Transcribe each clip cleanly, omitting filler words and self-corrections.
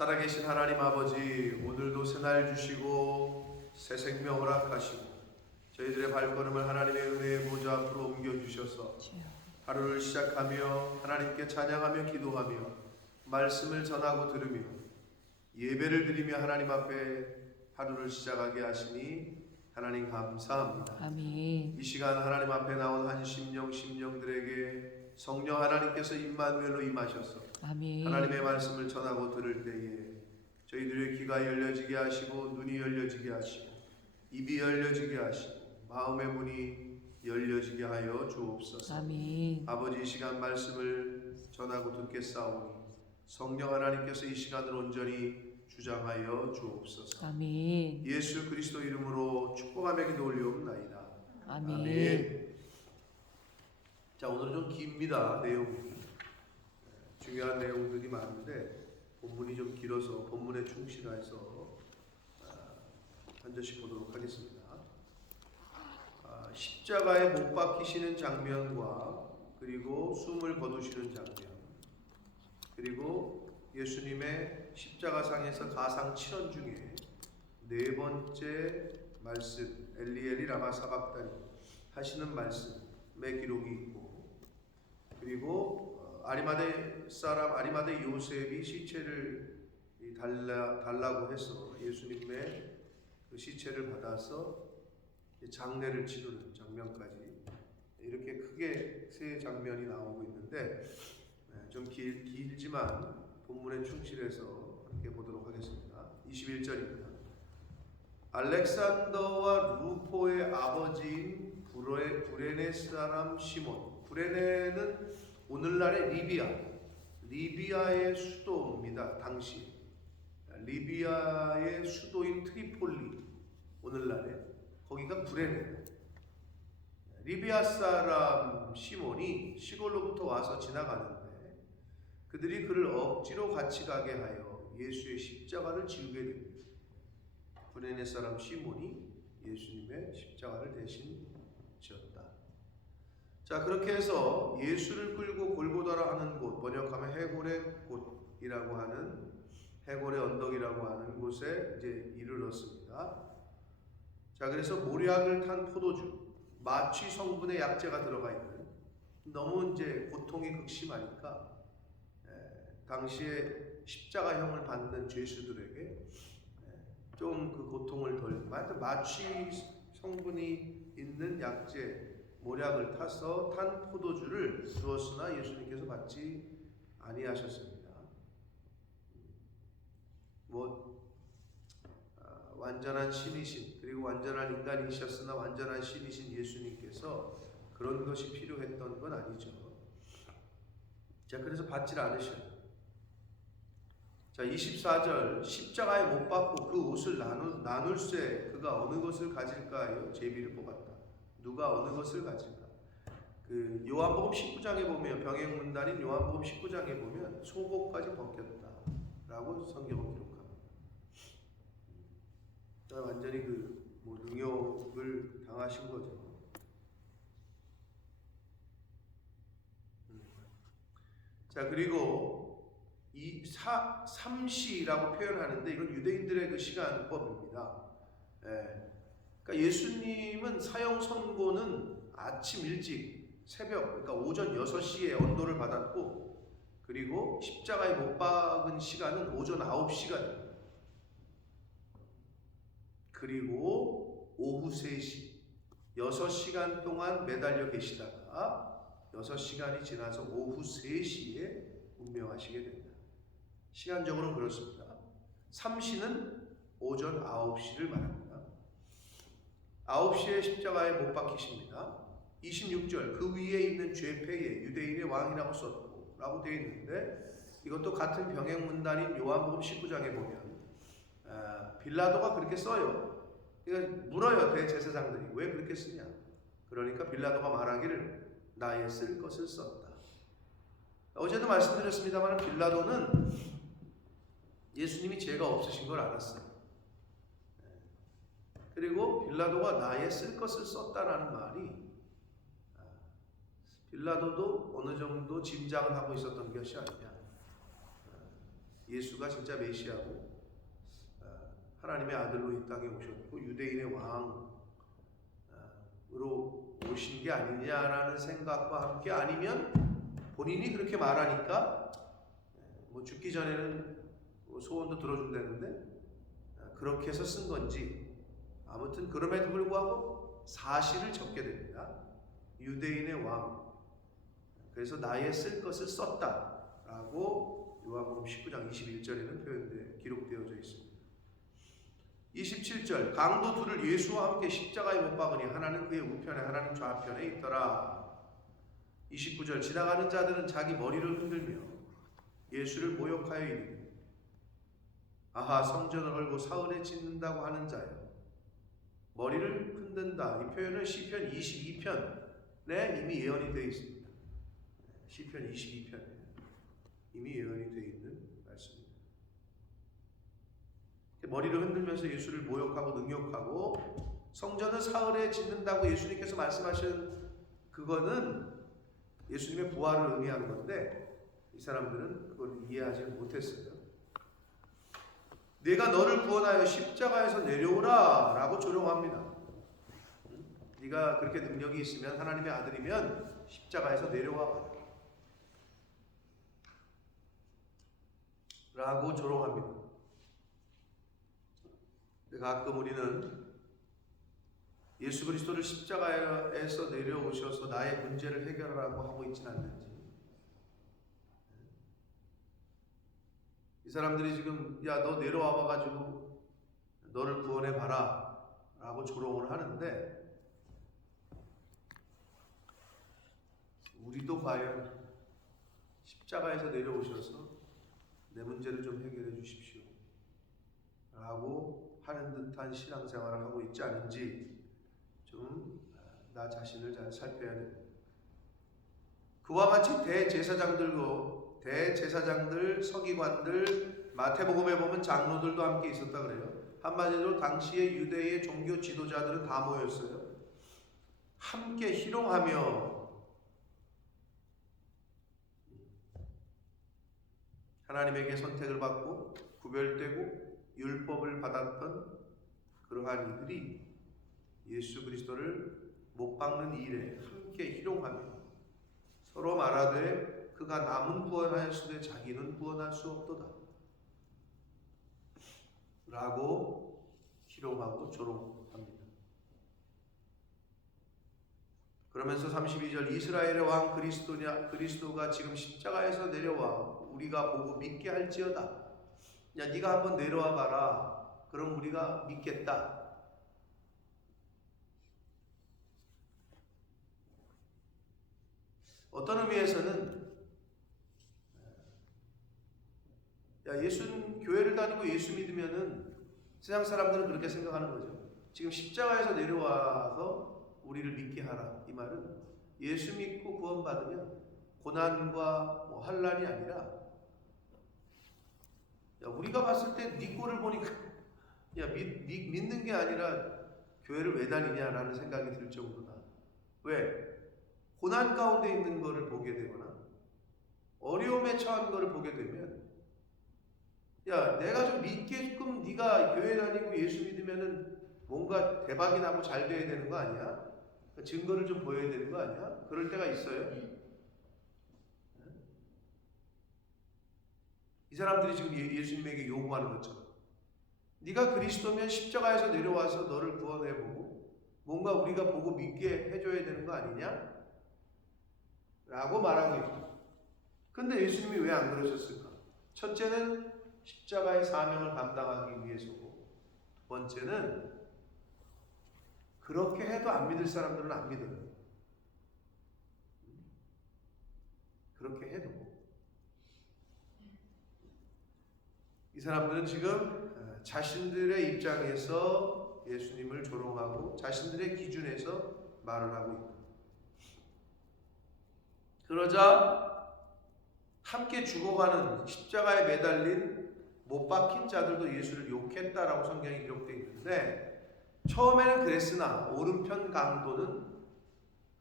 살아계신 하나님 아버지, 오늘도 새날 주시고 새 생명 허락하시고 저희들의 발걸음을 하나님의 은혜의 보좌 앞으로 옮겨주셔서 하루를 시작하며 하나님께 찬양하며 기도하며 말씀을 전하고 들으며 예배를 드리며 하나님 앞에 하루를 시작하게 하시니 하나님 감사합니다. 아멘. 이 시간 하나님 앞에 나온 한 심령들에게 성령 하나님께서 임마누엘로 임하셔서 아멘. 하나님의 말씀을 전하고 들을 때에 저희들의 귀가 열려지게 하시고 눈이 열려지게 하시고 입이 열려지게 하시고 마음의 문이 열려지게 하여 주옵소서. 아멘. 아버지, 이 시간 말씀을 전하고 듣겠사오니 성령 하나님께서 이 시간을 온전히 주장하여 주옵소서. 아멘. 예수 그리스도 이름으로 축복하며 기도 올리옵나이다. 아멘. 자, 오늘은 좀 깁니다. 내용이 중요한 내용들이 많은데 본문이 좀 길어서 본문에 충실해서 한 절씩 보도록 하겠습니다. 십자가에 못 박히시는 장면과 그리고 숨을 거두시는 장면, 그리고 예수님의 십자가상에서 가상 7원 중에 네 번째 말씀, 엘리 라마 사박다니 하시는 말씀의 기록이 있고, 그리고 아리마대 사람 아리마대 요셉이 시체를 달라고 해서 예수님의 그 시체를 받아서 장례를 치르는 장면까지 이렇게 크게 세 장면이 나오고 있는데 좀 길지만 본문에 충실해서 함께 보도록 하겠습니다. 21절입니다. 알렉산더와 루포의 아버지인 구레네 사람 시몬. 구레네는 오늘날의 리비아의 수도입니다. 당시 리비아의 수도인 트리폴리, 오늘날에 거기가 구레네. 리비아 사람 시몬이 시골로부터 와서 지나가는데 그들이 그를 억지로 같이 가게 하여 예수의 십자가를 지우게 됩니다. 구레네 사람 시몬이 예수님의 십자가를 대신 지었다. 자, 그렇게 해서 예수를 끌고 골고다라 하는 곳, 번역하면 해골의 곳이라고 하는, 해골의 언덕이라고 하는 곳에 이제 이르렀습니다. 자, 그래서 모략을 탄 포도주, 마취 성분의 약재가 들어가 있는, 너무 이제 고통이 극심하니까 당시에 십자가형을 받는 죄수들에게 좀 그 고통을 덜, 마취 성분이 있는 약재, 모략을 타서 탄 포도주를 주었으나 예수님께서 받지 아니하셨습니다. 완전한 신이신, 그리고 완전한 인간이셨으나 완전한 신이신 예수님께서 그런 것이 필요했던 건 아니죠. 자, 그래서 받질 않으셔요. 자, 24절, 십자가에 못 박고 그 옷을 나눌세 그가 어느 것을 가질까요? 제비를 뽑았다. 누가 어느 것을 가질까? 그 요한복음 19장에 보면, 병행문단인 요한복음 19장에 보면 속옷까지 벗겼다라고 성경은 기록합니다. 완전히 능욕을 당하신 거죠. 자, 그리고 이 삼시라고 표현하는데 이건 유대인들의 그 시간법입니다. 그러니까 예수님은 사형 선고는 아침 일찍 새벽, 그러니까 오전 6시에 언도를 받았고, 그리고 십자가에 못 박은 시간은 오전 9시간입니다. 그리고 오후 3시, 6시간 동안 매달려 계시다가 6시간이 지나서 오후 3시에 운명하시게 됩니다. 시간적으로는 그렇습니다. 삼시는 오전 9시를 말합니다. 9시에 십자가에 못 박히십니다. 26절, 그 위에 있는 죄패에 유대인의 왕이라고 썼고 라고 되어 있는데, 이것도 같은 병행문단인 요한복음 19장에 보면 빌라도가 그렇게 써요. 그러니까 물어요, 대제사장들이 왜 그렇게 쓰냐. 그러니까 빌라도가 말하기를 나의 쓸 것을 썼다. 어제도 말씀드렸습니다만 빌라도는 예수님이 죄가 없으신 걸 알았어요. 그리고 빌라도가 나의 쓸 것을 썼다라는 말이, 빌라도도 어느 정도 짐작을 하고 있었던 것이 아니냐. 예수가 진짜 메시아고 하나님의 아들로 이 땅에 오셨고 유대인의 왕으로 오신 게 아니냐라는 생각과 함께, 아니면 본인이 그렇게 말하니까 뭐 죽기 전에는 소원도 들어준다는데 그렇게 해서 쓴 건지, 아무튼 그럼에도 불구하고 사실을 적게 됩니다. 유대인의 왕, 그래서 나의 쓸 것을 썼다라고 요한복음 19장 21절에는 기록되어져 있습니다. 27절, 강도 둘을 예수와 함께 십자가에 못 박으니 하나는 그의 우편에 하나는 좌편에 있더라. 29절, 지나가는 자들은 자기 머리를 흔들며 예수를 모욕하여 이르되 아하, 성전을 헐고 사흘에 짓는다고 하는 자여, 머리를 흔든다. 이 표현은 시편 22편에 이미 예언이 되어 있습니다. 시편 22편에 이미 예언이 되어 있는 말씀입니다. 머리를 흔들면서 예수를 모욕하고 능욕하고, 성전을 사흘에 짓는다고 예수님께서 말씀하신 그거는 예수님의 부활을 의미하는 건데, 이 사람들은 그걸 이해하지 못했어요. 내가 너를 구원하여 십자가에서 내려오라 라고 조롱합니다. 네가 그렇게 능력이 있으면, 하나님의 아들이면 십자가에서 내려와 라고 조롱합니다. 가끔 우리는 예수 그리스도를 십자가에서 내려오셔서 나의 문제를 해결하라고 하고 있지는 않는지, 이 사람들이 지금 야 너 내려와 봐가지고 너를 구원해 봐라 라고 조롱을 하는데, 우리도 과연 십자가에서 내려오셔서 내 문제를 좀 해결해 주십시오 라고 하는 듯한 신앙생활을 하고 있지 않은지 좀 나 자신을 잘 살펴야 됩니다. 그와 같이 대제사장들, 서기관들, 마태복음에 보면 장로들도 함께 있었다 그래요. 한마디로 당시의 유대의 종교 지도자들은 다 모였어요. 함께 희롱하며 하나님에게 선택을 받고 구별되고 율법을 받았던 그러한 이들이 예수 그리스도를 못 박는 일에 함께 희롱하며 서로 말하되 그가 남은 구원하였으되 자기는 구원할 수 없도다 라고 희롱하고 조롱합니다. 그러면서 32절, 이스라엘의 왕 그리스도가 지금 십자가에서 내려와 우리가 보고 믿게 할지어다. 야, 네가 한번 내려와 봐라. 그럼 우리가 믿겠다. 어떤 의미에서는 예수는 교회를 다니고 예수 믿으면은 세상 사람들은 그렇게 생각하는 거죠. 지금 십자가에서 내려와서 우리를 믿게 하라. 이 말은 예수 믿고 구원받으면 고난과 환난이 아니라, 우리가 봤을 때 네 꼴을 보니까 믿는 게 아니라 교회를 왜 다니냐라는 생각이 들 정도다. 왜? 고난 가운데 있는 거를 보게 되거나 어려움에 처한 거를 보게 되면, 내가 좀 믿게끔 네가 교회 다니고 예수 믿으면은 뭔가 대박이 나고 잘 돼야 되는 거 아니야? 증거를 좀 보여야 되는 거 아니야? 그럴 때가 있어요. 이 사람들이 지금 예수님에게 요구하는 것처럼, 네가 그리스도면 십자가에서 내려와서 너를 구원해보고 뭔가 우리가 보고 믿게 해줘야 되는 거 아니냐? 라고 말하고 있죠. 근데 예수님이 왜 안 그러셨을까? 첫째는 십자가의 사명을 감당하기 위해서고, 두 번째는 그렇게 해도 안 믿을 사람들은 안 믿어요. 그렇게 해도 이 사람들은 지금 자신들의 입장에서 예수님을 조롱하고 자신들의 기준에서 말을 하고 있다. 그러자 함께 죽어가는, 십자가에 매달린 못 박힌 자들도 예수를 욕했다라고 성경에 기록되어 있는데, 처음에는 그랬으나 오른편 강도는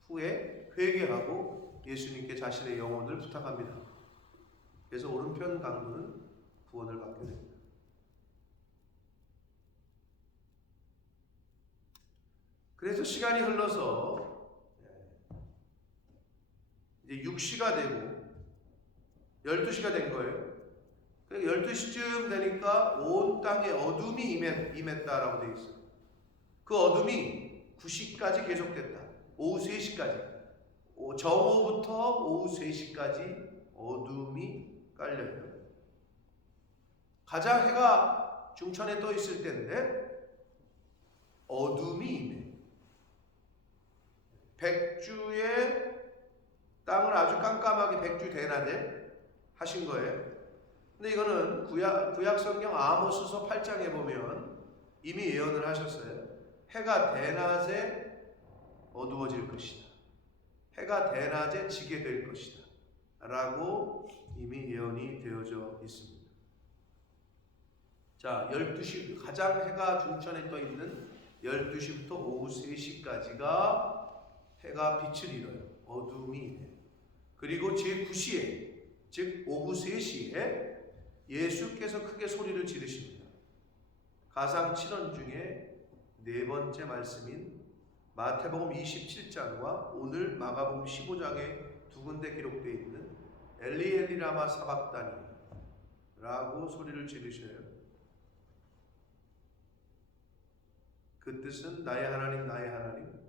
후에 회개하고 예수님께 자신의 영혼을 부탁합니다. 그래서 오른편 강도는 구원을 받게 됩니다. 그래서 시간이 흘러서 이제 6시가 되고 12시가 된 거예요. 12시쯤 되니까 온 땅에 어둠이 임했다라고 되어 있어요. 그 어둠이 9시까지 계속됐다. 오후 3시까지. 정오부터 오후 3시까지 어둠이 깔려요. 가장 해가 중천에 떠 있을 때인데 어둠이 임해. 백주의 땅을 아주 깜깜하게 백주 대낮에 하신 거예요. 근데 이거는 구약 성경 아모스서 8장에 보면 이미 예언을 하셨어요. 해가 대낮에 어두워질 것이다. 해가 대낮에 지게 될 것이다. 라고 이미 예언이 되어져 있습니다. 자, 12시 가장 해가 중천에 떠 있는 12시부터 오후 3시까지가 해가 빛을 잃어요. 어둠이 임해요. 그리고 제9시에 즉 오후 3시에 예수께서 크게 소리를 지르십니다. 가상 7원 중에 네 번째 말씀인 마태복음 27장과 오늘 마가복음 15장에 두 군데 기록되어 있는 엘리 엘리 라마 사박다니 라고 소리를 지르셔요. 그 뜻은 나의 하나님 나의 하나님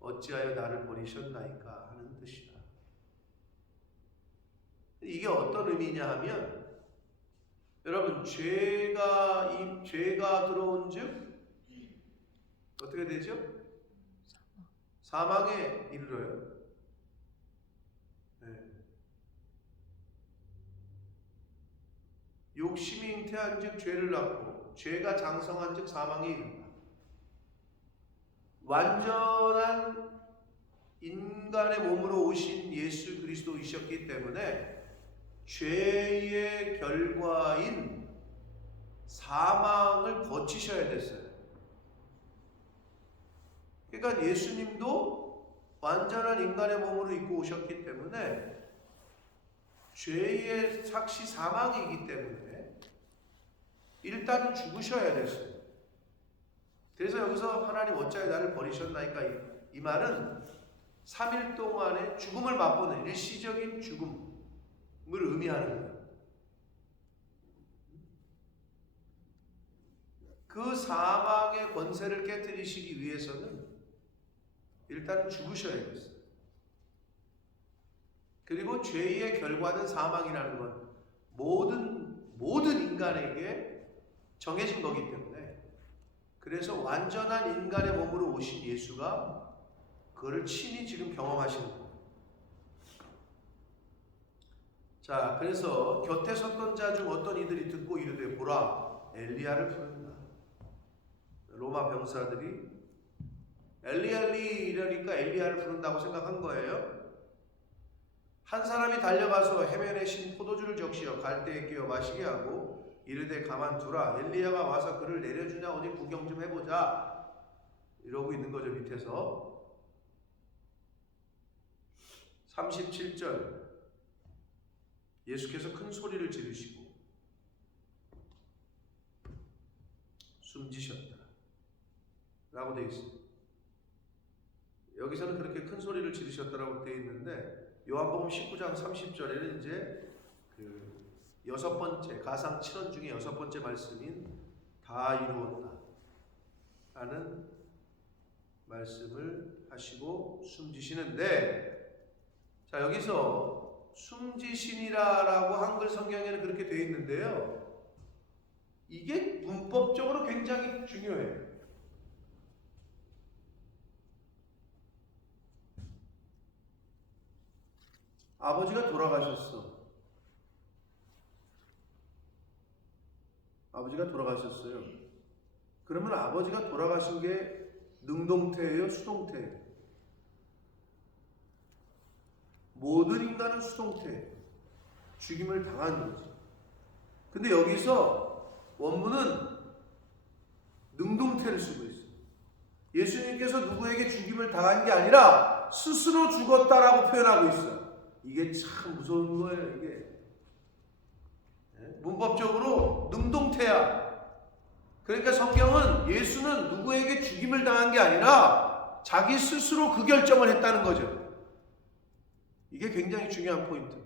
어찌하여 나를 버리셨나이까 하는 뜻이다. 이게 어떤 의미냐 하면 여러분 죄가 들어온즉 어떻게 되죠? 사망에 이르러요. 네. 욕심이 잉태한즉 죄를 낳고 죄가 장성한즉 사망에 이른다. 완전한 인간의 몸으로 오신 예수 그리스도이셨기 때문에 죄의 결과인 사망을 거치셔야 됐어요. 그러니까 예수님도 완전한 인간의 몸으로 입고 오셨기 때문에 죄의 삭시 사망이기 때문에 일단은 죽으셔야 됐어요. 그래서 여기서 하나님 어찌하여 나를 버리셨나이까 이 말은 3일 동안의 죽음을 맛보는 일시적인 죽음을 의미하는 거예요. 그 사망의 권세를 깨뜨리시기 위해서는 일단 죽으셔야겠어요. 그리고 죄의 결과는 사망이라는 건 모든 인간에게 정해진 거기 때문에 그래서 완전한 인간의 몸으로 오신 예수가 그거를 친히 지금 경험하시는 거예요. 자, 그래서 곁에 섰던 자 중 어떤 이들이 듣고 이르되 보라 엘리야를 부른다. 로마 병사들이 엘리 이러니까 엘리야를 부른다고 생각한 거예요. 한 사람이 달려가서 해변에 신 포도주를 적시어 갈대에 끼워 마시게 하고 이르되 가만두라 엘리야가 와서 그를 내려주냐 어디 구경 좀 해보자 이러고 있는 거죠. 밑에서 37절 예수께서 큰 소리를 지르시고 숨지셨다 라고 되어 있습니다. 여기서는 그렇게 큰 소리를 지르셨다라고 되어 있는데 요한복음 19장 30절에는 이제 그 여섯 번째 가상 7원 중에 여섯 번째 말씀인 다 이루었다 라는 말씀을 하시고 숨지시는데, 자 여기서 숨지시니라라고 한글 성경에는 그렇게 되어 있는데요, 이게 문법적으로 굉장히 중요해요. 아버지가 돌아가셨어. 아버지가 돌아가셨어요. 그러면 아버지가 돌아가신 게 능동태예요? 수동태예요? 모든 인간은 수동태예요. 죽임을 당한 거지. 근데 여기서 원문은 능동태를 쓰고 있어요. 예수님께서 누구에게 죽임을 당한 게 아니라 스스로 죽었다라고 표현하고 있어요. 이게 참 무서운 거예요. 이게 문법적으로 능동태야. 그러니까 성경은 예수는 누구에게 죽임을 당한 게 아니라 자기 스스로 그 결정을 했다는 거죠. 이게 굉장히 중요한 포인트.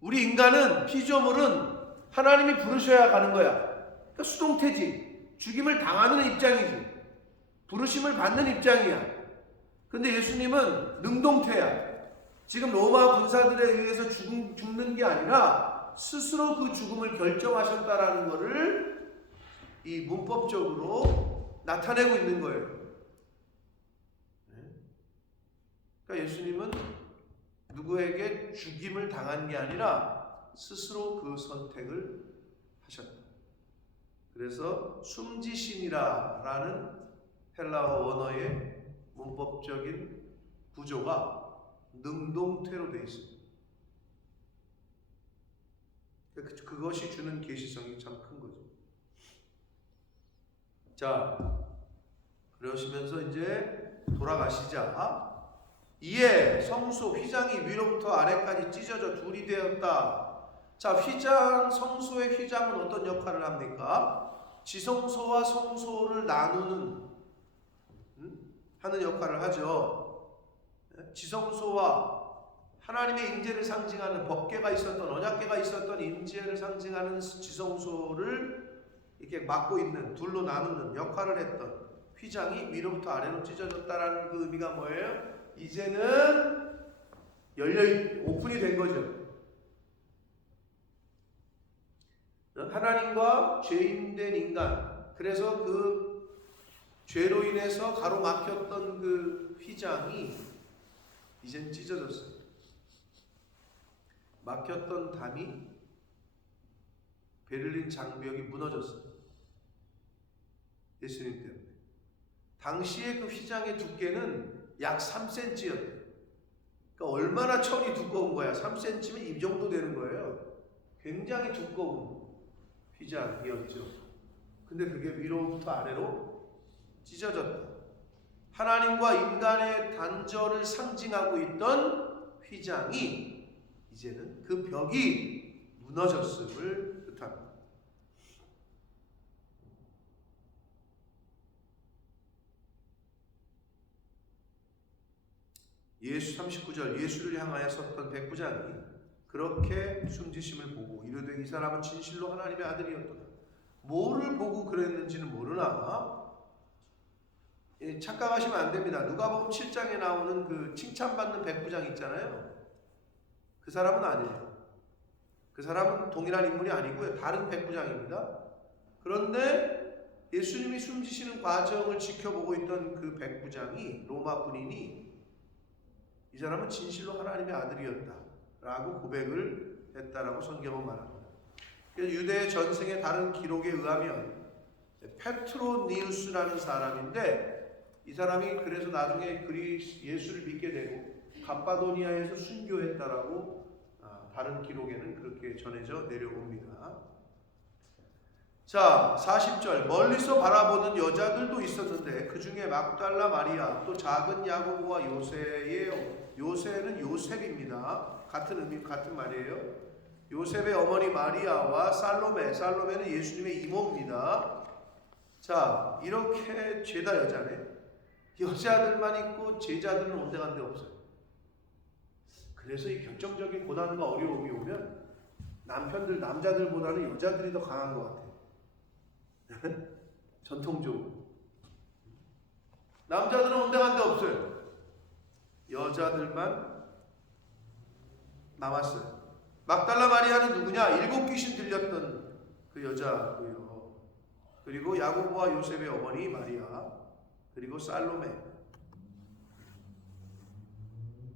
우리 인간은 피조물은 하나님이 부르셔야 가는 거야. 그러니까 수동태지. 죽임을 당하는 입장이지. 부르심을 받는 입장이야. 근데 예수님은 능동태야. 지금 로마 군사들에 의해서 죽는 게 아니라 스스로 그 죽음을 결정하셨다라는 것을 이 문법적으로 나타내고 있는 거예요. 그러니까 예수님은 누구에게 죽임을 당한 게 아니라 스스로 그 선택을 하셨다. 그래서 숨지심이라는 헬라어 원어의 문법적인 구조가 능동태로 되어 있습니다. 그것이 주는 계시성이 참 큰 거죠. 자, 그러시면서 이제 돌아가시자. 이에 성소 휘장이 위로부터 아래까지 찢어져 둘이 되었다. 자, 휘장, 성소의 휘장은 어떤 역할을 합니까? 지성소와 성소를 나누는 하는 역할을 하죠. 지성소와 하나님의 임재를 상징하는 법궤가 있었던, 언약궤가 있었던 임재를 상징하는 지성소를 이렇게 막고 있는, 둘로 나누는 역할을 했던 휘장이 위로부터 아래로 찢어졌다라는 그 의미가 뭐예요? 이제는 오픈이 된 거죠. 하나님과 죄인된 인간, 그래서 그 죄로 인해서 가로막혔던 그 휘장이 이젠 찢어졌어요. 막혔던 담이, 베를린 장벽이 무너졌어요. 예수님 때문에. 당시에 그 휘장의 두께는 약 3cm였대요. 그러니까 얼마나 천이 두꺼운 거야. 3cm면 이 정도 되는 거예요. 굉장히 두꺼운 휘장이었죠. 근데 그게 위로부터 아래로 찢어졌다. 하나님과 인간의 단절을 상징하고 있던 휘장이 이제는 그 벽이 무너졌음을 뜻합니다. 예수 39절 예수를 향하여 섰던 백부장이 그렇게 숨지심을 보고 이르되 이 사람은 진실로 하나님의 아들이었도다. 뭐를 보고 그랬는지는 모르나 착각하시면 안 됩니다. 누가복음 7장에 나오는 그 칭찬받는 백부장 있잖아요. 그 사람은 아니에요. 그 사람은 동일한 인물이 아니고요. 다른 백부장입니다. 그런데 예수님이 숨지시는 과정을 지켜보고 있던 그 백부장이, 로마 군인이 이 사람은 진실로 하나님의 아들이었다 라고 고백을 했다라고 성경은 말합니다. 유대 전승의 다른 기록에 의하면 페트로니우스라는 사람인데, 이 사람이 그래서 나중에 예수를 믿게 되고 갑바도니아에서 순교했다라고 다른 기록에는 그렇게 전해져 내려옵니다. 자, 40절 멀리서 바라보는 여자들도 있었는데 그 중에 막달라 마리아, 또 작은 야고보와 요새는 요셉입니다. 같은 의미, 같은 말이에요. 요셉의 어머니 마리아와 살로메는 예수님의 이모입니다. 자, 이렇게 죄다 여자네. 여자들만 있고 제자들은 온데간데 없어요. 그래서 이 결정적인 고난과 어려움이 오면 남자들보다는 여자들이 더 강한 것 같아요. 전통적으로. 남자들은 온데간데 없어요. 여자들만 남았어요. 막달라 마리아는 누구냐? 7 귀신 들렸던 그 여자고요. 그리고 야고보와 요셉의 어머니 마리아, 그리고 살로메,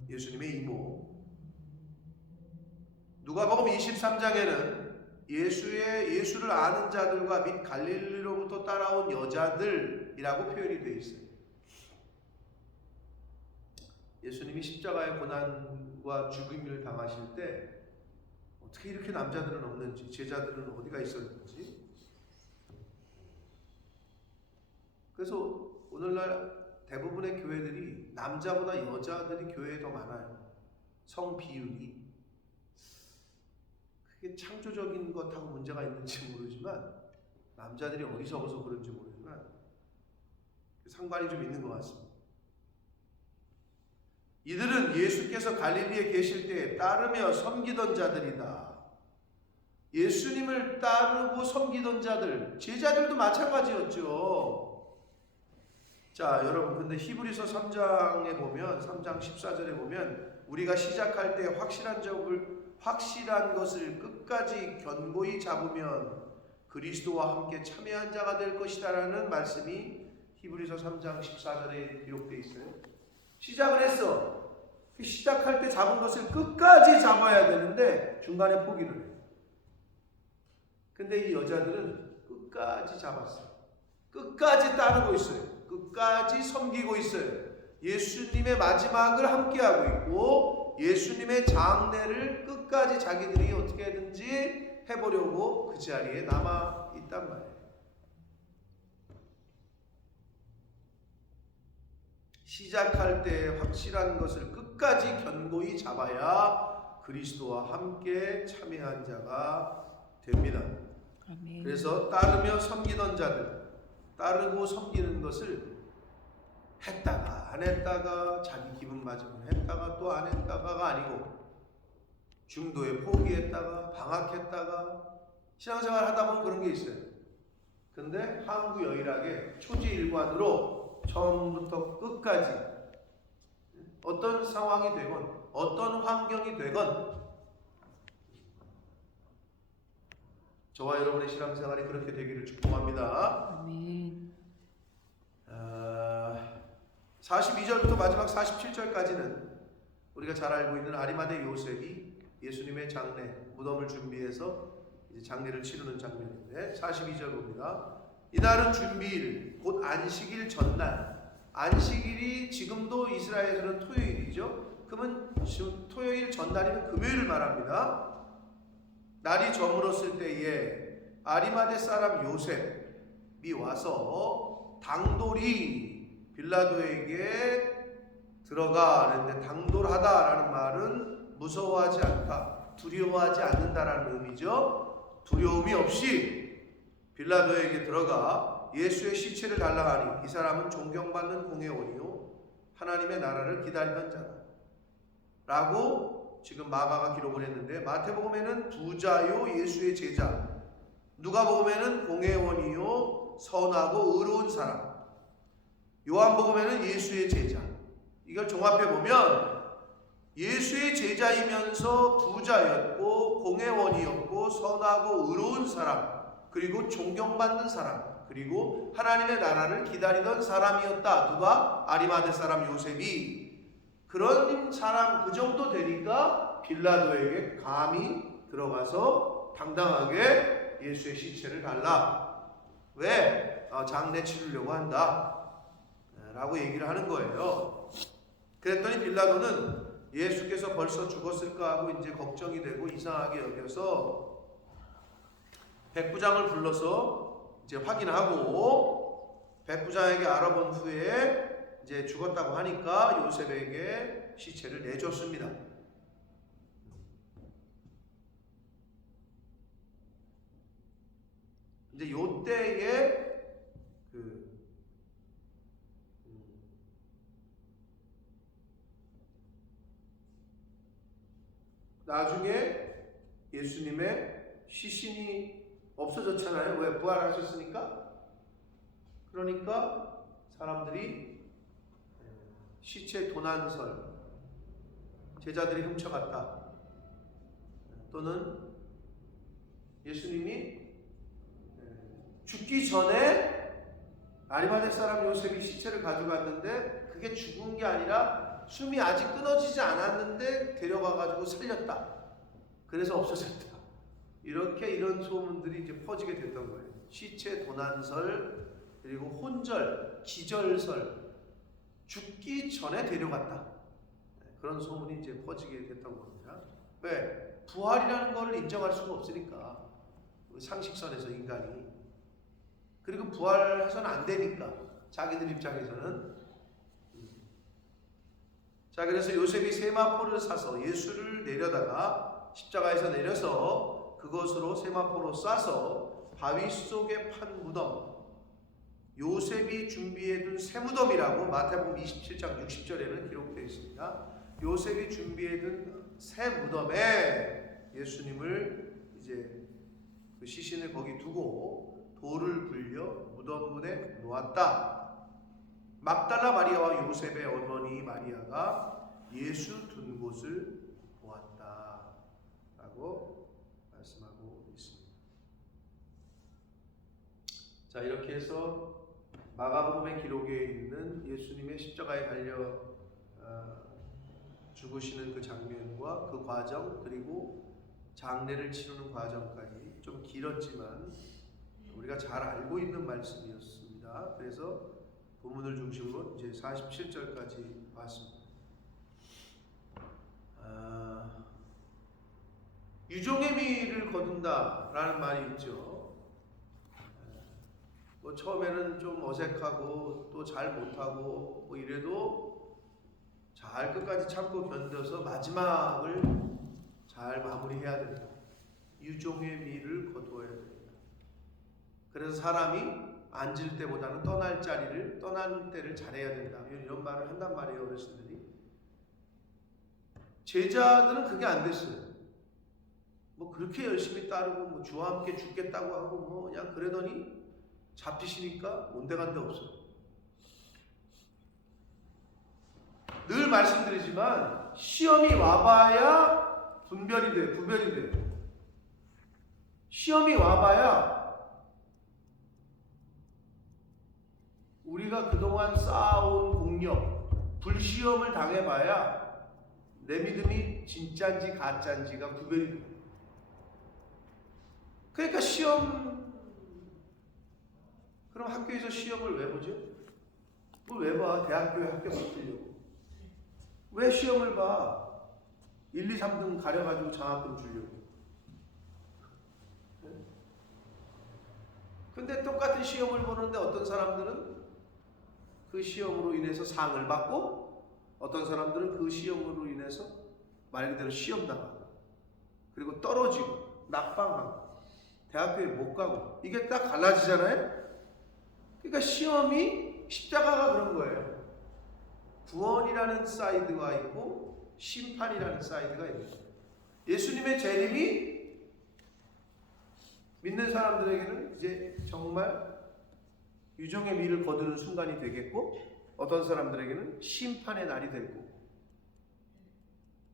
예수님의 이모. 누가복음 23장에는 예수를 아는 자들과 및 갈릴리로부터 따라온 여자들이라고 표현이 되어 있어요. 예수님이 십자가의 고난과 죽임을 당하실 때 어떻게 이렇게 남자들은 없는지, 제자들은 어디가 있었는지. 그래서 오늘날 대부분의 교회들이 남자보다 여자들이 교회에 더 많아요. 성 비율이. 그게 창조적인 것하고 문제가 있는지 모르지만 남자들이 어리석어서 그런지 모르지만 상관이 좀 있는 것 같습니다. 이들은 예수께서 갈릴리에 계실 때에 따르며 섬기던 자들이다. 예수님을 따르고 섬기던 자들, 제자들도 마찬가지였죠. 자, 여러분, 근데 히브리서 3장에 보면, 3장 14절에 보면 우리가 시작할 때 확실한 것을 끝까지 견고히 잡으면 그리스도와 함께 참여한 자가 될 것이다라는 말씀이 히브리서 3장 14절에 기록되어 있어요. 시작을 했어. 시작할 때 잡은 것을 끝까지 잡아야 되는데 중간에 포기를 해요. 근데 이 여자들은 끝까지 잡았어요. 끝까지 따르고 있어요. 끝까지 섬기고 있어요. 예수님의 마지막을 함께하고 있고 예수님의 장례를 끝까지 자기들이 어떻게든지 해보려고 그 자리에 남아 있단 말이에요. 시작할 때 확실한 것을 끝까지 견고히 잡아야 그리스도와 함께 참여한 자가 됩니다. 아멘. 그래서 따르며 섬기던 자들, 따르고 섬기는 것을 했다가 안 했다가 자기 기분 맞으면 했다가 또 안 했다가가 아니고 중도에 포기했다가 방학했다가 신앙생활 하다 보면 그런 게 있어요. 근데 항구여일하게 초지일관으로 처음부터 끝까지 어떤 상황이 되건 어떤 환경이 되건 저와 여러분의 신앙생활이 그렇게 되기를 축복합니다. 아멘. 42절부터 마지막 47절까지는 우리가 잘 알고 있는 아리마대 요셉이 예수님의 장례, 무덤을 준비해서 이제 장례를 치르는 장면인데 42절 봅니다. 이날은 준비일, 곧 안식일 전날. 안식일이 지금도 이스라엘에서는 토요일이죠. 그러면 토요일 전날이면 금요일을 말합니다. 날이 저물었을 때에 아리마대 사람 요셉이 와서 당돌이 빌라도에게 들어가 그랬는데 당돌하다라는 말은 무서워하지 않다, 두려워하지 않는다라는 의미죠. 두려움이 없이 빌라도에게 들어가 예수의 시체를 달라고 하니 이 사람은 존경받는 공회원이요 하나님의 나라를 기다리던 자다 라고 지금 마가가 기록을 했는데 마태복음에는 부자요 예수의 제자, 누가복음에는 공회원이요 선하고 의로운 사람, 요한복음에는 예수의 제자. 이걸 종합해 보면 예수의 제자이면서 부자였고 공회원이었고 선하고 의로운 사람, 그리고 존경받는 사람, 그리고 하나님의 나라를 기다리던 사람이었다. 누가? 아리마대 사람 요셉이. 그런 사람 그 정도 되니까 빌라도에게 감히 들어가서 당당하게 예수의 시체를 달라. 왜? 장례 치르려고 한다 라고 얘기를 하는 거예요. 그랬더니 빌라도는 예수께서 벌써 죽었을까 하고 이제 걱정이 되고 이상하게 여겨서 백부장을 불러서 이제 확인하고 백부장에게 알아본 후에 이제 죽었다고 하니까 요셉에게 시체를 내줬습니다. 이제 요때에 나중에 예수님의 시신이 없어졌잖아요. 왜? 부활하셨으니까. 그러니까 사람들이 시체 도난설, 제자들이 훔쳐갔다, 또는 예수님이 죽기 전에 아리마대 사람 요셉이 시체를 가져갔는데 그게 죽은 게 아니라 숨이 아직 끊어지지 않았는데 데려가가지고 살렸다. 그래서 없어졌다. 이렇게 이런 소문들이 이제 퍼지게 됐던 거예요. 시체 도난설, 그리고 혼절, 기절설, 죽기 전에 데려갔다. 그런 소문이 이제 퍼지게 됐던 겁니다. 왜? 부활이라는 걸 인정할 수가 없으니까. 상식선에서 인간이. 그리고 부활해서는 안 되니까. 자기들 입장에서는. 자, 그래서 요셉이 세마포를 사서 예수를 내려다가 십자가에서 내려서 그것으로 세마포로 싸서 바위 속에 판 무덤, 요셉이 준비해둔 새 무덤이라고 마태복음 27장 60절에는 기록되어 있습니다. 요셉이 준비해둔 새 무덤에 예수님을 이제 그 시신을 거기 두고 돌을 굴려 무덤문에 놓았다. 막달라 마리아와 요셉의 어머니 마리아가 예수 둔 곳을 보았다 라고 말씀하고 있습니다. 자, 이렇게 해서 마가복음의 기록에 있는 예수님의 십자가에 달려 죽으시는 그 장면과 그 과정, 그리고 장례를 치르는 과정까지 좀 길었지만 우리가 잘 알고 있는 말씀이었습니다. 그래서 본문을 중심으로 이제 47절까지 봤습니다. 유종의 미를 거둔다라는 말이 있죠. 뭐 처음에는 좀 어색하고 또 잘 못하고 뭐 이래도 잘 끝까지 참고 견뎌서 마지막을 잘 마무리해야 된다. 유종의 미를 거두어야 된다. 그래서 사람이 앉을 때보다는 떠나는 때를 잘해야 된다. 이런 말을 한단 말이에요, 어르신들이. 제자들은 그게 안 됐어요. 뭐 그렇게 열심히 따르고 뭐 주와 함께 죽겠다고 하고 뭐 그냥 그러더니 잡히시니까 온데간데 없어요. 늘 말씀드리지만 시험이 와봐야 부별이 돼. 시험이 와봐야 우리가 그동안 쌓아온 공력, 불시험을 당해봐야 내 믿음이 진짜인지 가짜인지가 구별이 돼. 그러니까 그럼 학교에서 시험을 왜 보죠? 그걸 왜 봐? 대학교에 합격 시키려고. 왜 시험을 봐? 1, 2, 3등 가려가지고 장학금 주려고. 근데 똑같은 시험을 보는데 어떤 사람들은 그 시험으로 인해서 상을 받고 어떤 사람들은 그 시험으로 인해서 말 그대로 시험 나가고 그리고 떨어지고 낙방하고 대학교에 못 가고 이게 딱 갈라지잖아요. 그러니까 시험이 십자가가 그런 거예요. 구원이라는 사이드가 있고 심판이라는 사이드가 있는 거예요. 예수님의 재림이 믿는 사람들에게는 이제 정말 유종의 미를 거두는 순간이 되겠고 어떤 사람들에게는 심판의 날이 될 거고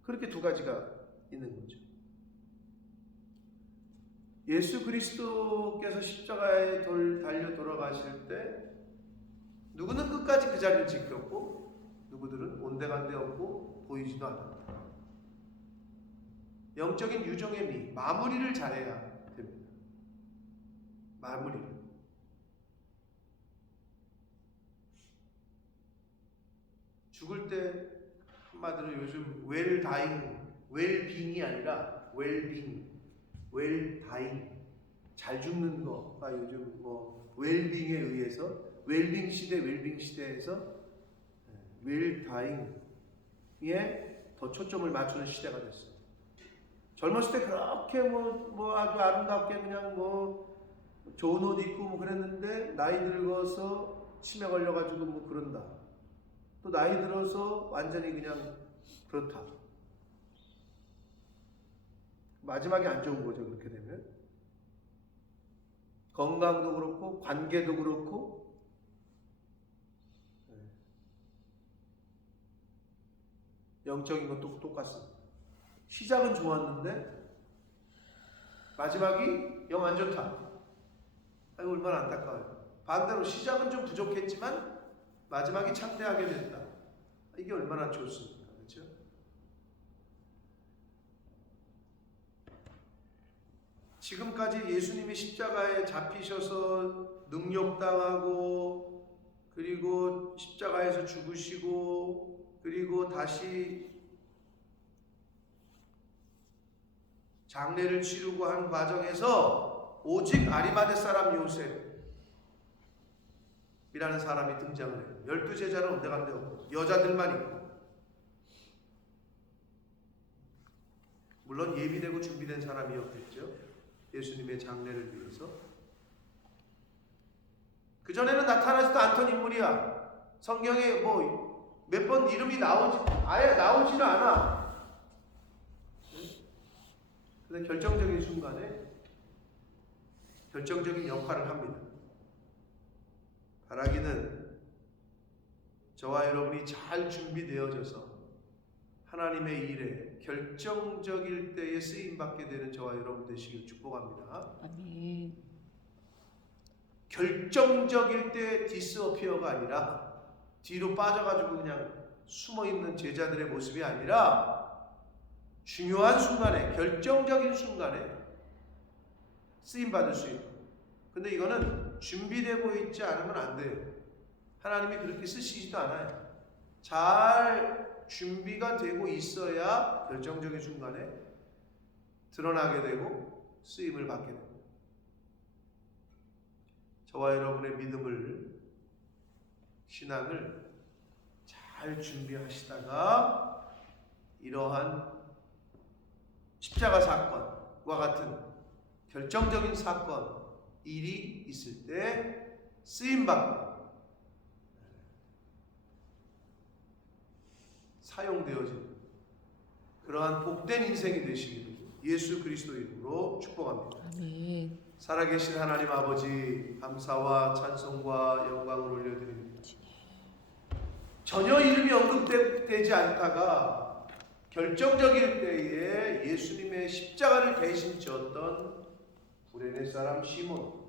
그렇게 두 가지가 있는 거죠. 예수 그리스도께서 십자가에 달려 돌아가실 때 누구는 끝까지 그 자리를 지켰고 누구들은 온데간데 없고 보이지도 않았다. 영적인 유종의 미, 마무리를 잘해야 됩니다. 마무리를. 죽을 때 한마디로 요즘 웰빙이 아니라 웰다잉, 잘 죽는 거가 요즘 뭐 웰빙에 의해서 웰빙 시대에서 웰다잉에 더 초점을 맞추는 시대가 됐어요. 젊었을 때 그렇게 뭐 아주 아름답게 그냥 뭐 좋은 옷 입고 뭐 그랬는데 나이 들어서 치매 걸려가지고 뭐 그런다. 또 나이 들어서 완전히 그냥 그렇다. 마지막에 안 좋은 거죠. 그렇게 되면 건강도 그렇고 관계도 그렇고 영적인 것도 똑같습니다. 시작은 좋았는데 마지막이 영 안 좋다. 아이고 얼마나 안타까워요. 반대로 시작은 좀 부족했지만 마지막이 창대하게 됐다. 이게 얼마나 좋습니까? 그렇죠? 지금까지 예수님이 십자가에 잡히셔서 능욕당하고 그리고 십자가에서 죽으시고 그리고 다시 장례를 치르고 하는 과정에서 오직 아리마대 사람 요셉이라는 사람이 등장을 해요. 12제자는 온데간데 없고 여자들만 있고 물론 예비되고 준비된 사람이었겠죠. 예수님의 장례를 위해서. 그전에는 나타나지도 않던 인물이야. 성경에 뭐 몇 번 이름이 아예 나오지는 않아. 근데 결정적인 순간에 결정적인 역할을 합니다. 바라기는 저와 여러분이 잘 준비되어져서 하나님의 일에 결정적일 때에 쓰임받게 되는 저와 여러분 되시길 축복합니다. 아멘. 결정적일 때 디스어피어가 아니라 뒤로 빠져가지고 그냥 숨어있는 제자들의 모습이 아니라 중요한 순간에, 결정적인 순간에 쓰임받을 수 있고, 근데 이거는 준비되고 있지 않으면 안 돼요. 하나님이 그렇게 쓰시지도 않아요. 잘 준비가 되고 있어야 결정적인 순간에 드러나게 되고 쓰임을 받게 됩니다. 저와 여러분의 믿음을, 신앙을 잘 준비하시다가 이러한 십자가 사건과 같은 결정적인 사건, 일이 있을 때 쓰임받고 사용되어지는 그러한 복된 인생이 되시기를 예수 그리스도 이름으로 축복합니다. 아멘. 살아계신 하나님 아버지, 감사와 찬송과 영광을 올려드립니다. 전혀 이름이 언급되지 않다가 결정적일 때에 예수님의 십자가를 대신 졌던 구레네 사람 시몬,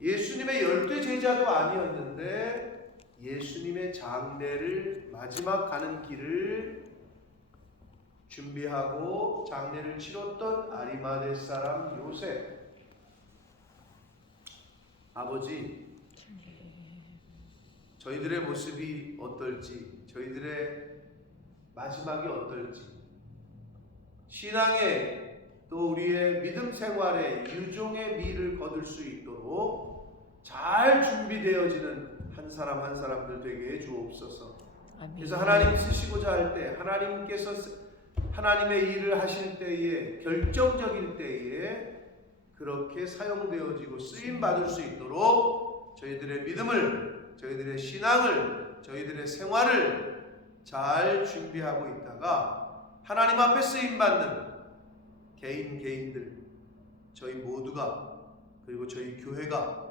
예수님의 12 제자도 아니었는데 예수님의 장례를 마지막 가는 길을 준비하고 장례를 치렀던 아리마대 사람 요셉. 아버지, 저희들의 모습이 어떨지, 저희들의 마지막이 어떨지, 신앙의 또 우리의 믿음 생활에 유종의 미를 거둘 수 있도록 잘 준비되어지는 한 사람 한 사람들 되게 해 주옵소서. 아멘. 그래서 하나님 쓰시고자 할 때, 하나님께서 하나님의 일을 하실 때에, 결정적일 때에 그렇게 사용되어지고 쓰임 받을 수 있도록 저희들의 믿음을, 저희들의 신앙을, 저희들의 생활을 잘 준비하고 있다가 하나님 앞에 쓰임 받는 개인들, 저희 모두가, 그리고 저희 교회가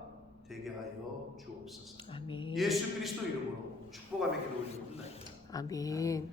되게 하여 주옵소서. 아멘. 예수 그리스도 이름으로 축복하며 기도 올리옵나이다. 아멘.